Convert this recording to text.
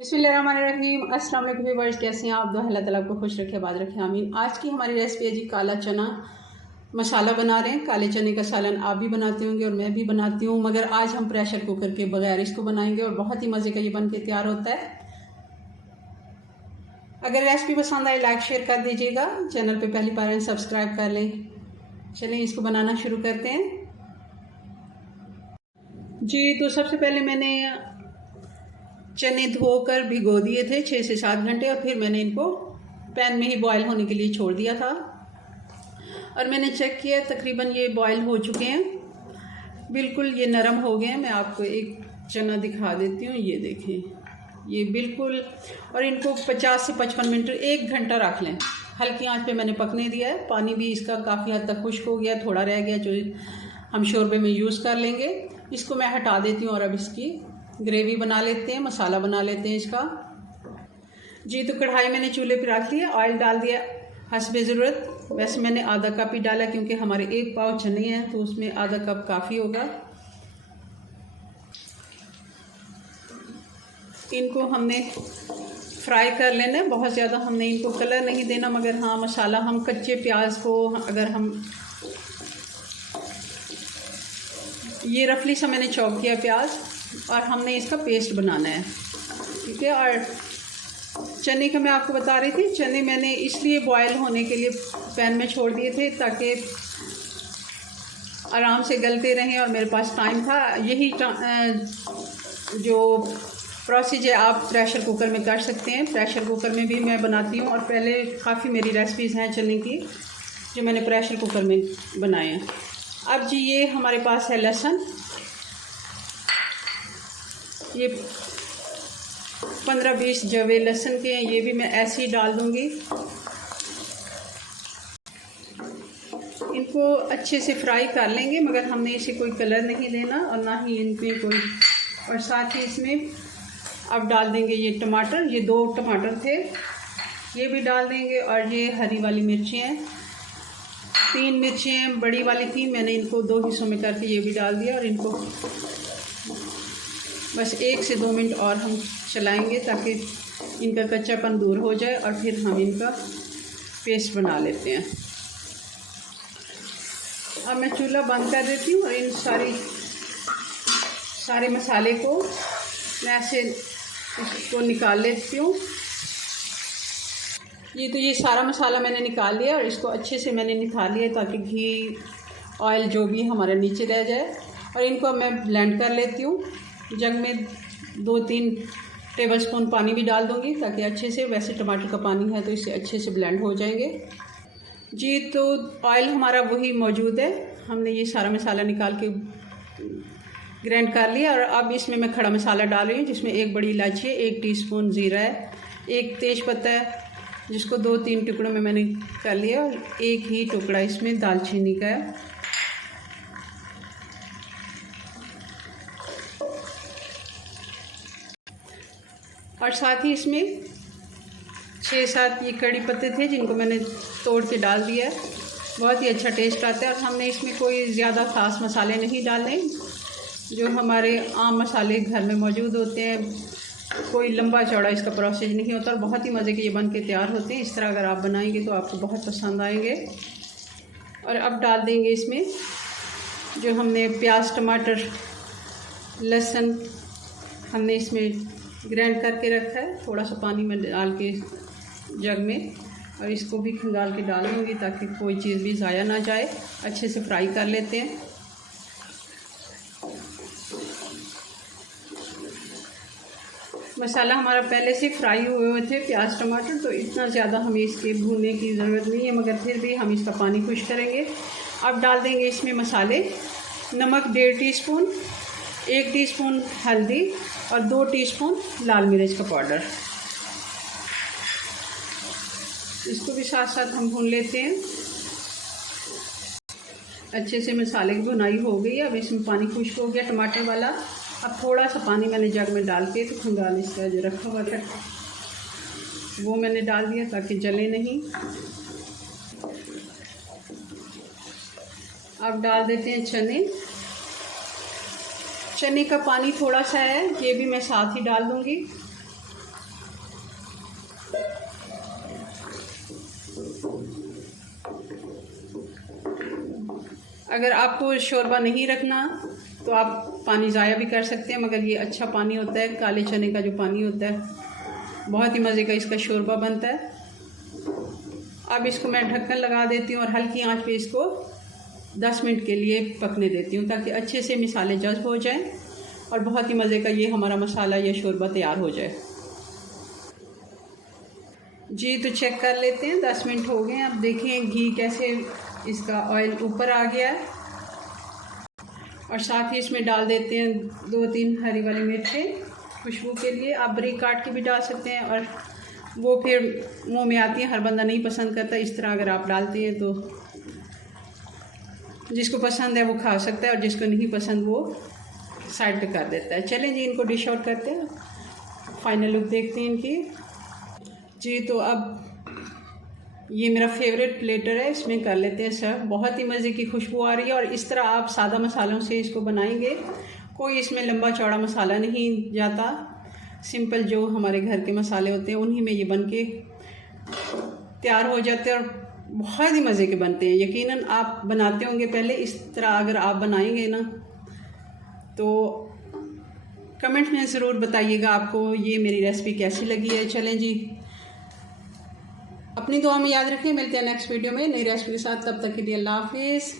बिस्मिल्लाहिर्रहमानिर्रहीम। अस्सलाम वालेकुम व्यूअर्स, कैसे हैं आप? दो अल्लाह ताला आपको खुश रखे, आबाद रखे, आमीन। आज की हमारी रेसिपी है जी काला चना मसाला बना रहे हैं। काले चने का सालन आप भी बनाते होंगे और मैं भी बनाती हूँ, मगर आज हम प्रेशर कुकर के बगैर इसको बनाएंगे और बहुत ही मज़े का ये बन के तैयार होता है। अगर रेसिपी पसंद आए लाइक शेयर कर दीजिएगा, चैनल पे पहली बार सब्सक्राइब कर लें। चलें इसको बनाना शुरू करते हैं जी। तो सबसे पहले मैंने चने धोकर भिगो दिए थे 6 से 7 घंटे और फिर मैंने इनको पैन में ही बॉयल होने के लिए छोड़ दिया था और मैंने चेक किया, तकरीबन ये बॉयल हो चुके हैं, बिल्कुल ये नरम हो गए हैं। मैं आपको एक चना दिखा देती हूँ, ये देखें ये बिल्कुल। और इनको 50 से 55 मिनट 1 घंटा रख लें। हल्की आंच पे मैंने पकने दिया है। पानी भी इसका काफ़ी हद तक खुश्क हो गया, थोड़ा रह गया जो हम शोरबे में यूज़ कर लेंगे। इसको मैं हटा देती हूँ और अब इसकी ग्रेवी बना लेते हैं, मसाला बना लेते हैं इसका जी। तो कढ़ाई मैंने चूल्हे पर रख लिया, ऑयल डाल दिया हस्बे ज़रूरत। वैसे मैंने आधा कप ही डाला क्योंकि हमारे 1 पाव चने हैं तो उसमें आधा कप काफ़ी होगा। इनको हमने फ्राई कर लेना है, बहुत ज़्यादा हमने इनको कलर नहीं देना, मगर हाँ मसाला हम कच्चे प्याज को अगर हम ये रफली सा मैंने चॉप किया प्याज और हमने इसका पेस्ट बनाना है, ठीक है। और चने का मैं आपको बता रही थी, चने मैंने इसलिए बॉयल होने के लिए पैन में छोड़ दिए थे ताकि आराम से गलते रहें और मेरे पास टाइम था। यही जो प्रोसीजर आप प्रेशर कुकर में कर सकते हैं। प्रेशर कुकर में भी मैं बनाती हूँ और पहले काफ़ी मेरी रेसिपीज़ हैं चने की जो मैंने प्रेशर कुकर में बनाए हैं। अब जी ये हमारे पास है लहसुन, ये 15-20 जवे लहसुन के हैं, ये भी मैं ऐसे ही डाल दूंगी। इनको अच्छे से फ्राई कर लेंगे, मगर हमने इसे कोई कलर नहीं देना और ना ही इनमें कोई। और साथ ही इसमें अब डाल देंगे ये टमाटर, ये 2 टमाटर थे, ये भी डाल देंगे। और ये हरी वाली मिर्ची हैं, 3 मिर्ची हैं, बड़ी वाली 3, मैंने इनको 2 हिस्सों में करके ये भी डाल दिया। और इनको बस 1 से 2 मिनट और हम चलाएंगे ताकि इनका कच्चापन दूर हो जाए और फिर हम इनका पेस्ट बना लेते हैं। अब मैं चूल्हा बंद कर देती हूँ और इन सारे मसाले को मैं ऐसे इसको निकाल लेती हूँ। ये सारा मसाला मैंने निकाल लिया और इसको अच्छे से मैंने निकाल लिया ताकि घी ऑयल जो भी हमारे नीचे रह जाए। और इनको मैं ब्लेंड कर लेती हूँ। जग में 2-3 टेबलस्पून पानी भी डाल दूँगी ताकि अच्छे से, वैसे टमाटर का पानी है तो इससे अच्छे से ब्लेंड हो जाएंगे जी। तो ऑयल हमारा वही मौजूद है, हमने ये सारा मसाला निकाल के ग्राइंड कर लिया। और अब इसमें मैं खड़ा मसाला डाल रही हूँ जिसमें 1 बड़ी इलायची है, 1 टीस्पून ज़ीरा है, 1 तेज़पत्ता है जिसको 2-3 टुकड़ों में मैंने कर लिया और 1 ही टुकड़ा इसमें दालचीनी का है। और साथ ही इसमें 6-7 ये कड़ी पत्ते थे जिनको मैंने तोड़ के डाल दिया है, बहुत ही अच्छा टेस्ट आता है। और हमने इसमें कोई ज़्यादा ख़ास मसाले नहीं डालने, जो हमारे आम मसाले घर में मौजूद होते हैं। कोई लंबा चौड़ा इसका प्रोसेस नहीं होता और बहुत ही मज़े के ये बन के तैयार होते हैं। इस तरह अगर आप बनाएंगे तो आपको बहुत पसंद आएंगे। और अब डाल देंगे इसमें जो हमने प्याज, टमाटर, लहसुन हमने इसमें ग्राइंड करके रखा है, थोड़ा सा पानी में डाल के जग में, और इसको भी खंगाल के डाल दूँगी ताकि कोई चीज़ भी ज़ाया ना जाए। अच्छे से फ्राई कर लेते हैं। मसाला हमारा पहले से फ्राई हुए हुए थे प्याज टमाटर, तो इतना ज़्यादा हमें इसके भूनने की ज़रूरत नहीं है, मगर फिर भी हम इसका पानी खुश करेंगे। अब डाल देंगे इसमें मसाले, नमक 1.5 टीस्पून, 1 टीस्पून हल्दी और 2 टीस्पून लाल मिर्च का पाउडर। इसको भी साथ साथ हम भून लेते हैं। अच्छे से मसाले की भुनाई हो गई। अब इसमें पानी खुश्क हो गया टमाटर वाला। अब थोड़ा सा पानी मैंने जग में डाल के तो खंगाल इसका जो रखा हुआ था वो मैंने डाल दिया ताकि जले नहीं। अब डाल देते हैं चने का पानी थोड़ा सा है, ये भी मैं साथ ही डाल दूँगी। अगर आपको शोरबा नहीं रखना तो आप पानी ज़ाया भी कर सकते हैं, मगर ये अच्छा पानी होता है, काले चने का जो पानी होता है, बहुत ही मज़े का इसका शोरबा बनता है। अब इसको मैं ढक्कन लगा देती हूँ और हल्की आंच पे इसको 10 मिनट के लिए पकने देती हूँ, ताकि अच्छे से मिसाले जज़्ब हो जाएं और बहुत ही मज़े का ये हमारा मसाला या शोरबा तैयार हो जाए। जी तो चेक कर लेते हैं, 10 मिनट हो गए। अब देखें घी कैसे इसका ऑयल ऊपर आ गया है। और साथ ही इसमें डाल देते हैं 2-3 हरी वाली मिर्चें खुशबू के लिए। आप बारीक काट के भी डाल सकते हैं, और वो फिर मुंह में आती है, हर बंदा नहीं पसंद करता। इस तरह अगर आप डालते हैं तो जिसको पसंद है वो खा सकता है, और जिसको नहीं पसंद वो साइड पे कर देता है। चलें जी, इनको डिश आउट करते हैं, फाइनल लुक देखते हैं इनकी। जी तो अब ये मेरा फेवरेट प्लेटर है, इसमें कर लेते हैं सर्व। बहुत ही मज़े की खुशबू आ रही है, और इस तरह आप सादा मसालों से इसको बनाएंगे, कोई इसमें लंबा चौड़ा मसाला नहीं जाता। सिंपल जो हमारे घर के मसाले होते हैं उन्हीं में ये बन के तैयार हो जाते हैं, और बहुत ही मज़े के बनते हैं। यकीनन आप बनाते होंगे पहले, इस तरह अगर आप बनाएंगे ना तो कमेंट में ज़रूर बताइएगा आपको ये मेरी रेसिपी कैसी लगी है। चलें जी, अपनी दुआ में याद रखें, मिलते हैं नेक्स्ट वीडियो में नई रेसिपी के साथ। तब तक के लिए अल्लाह हाफिज़।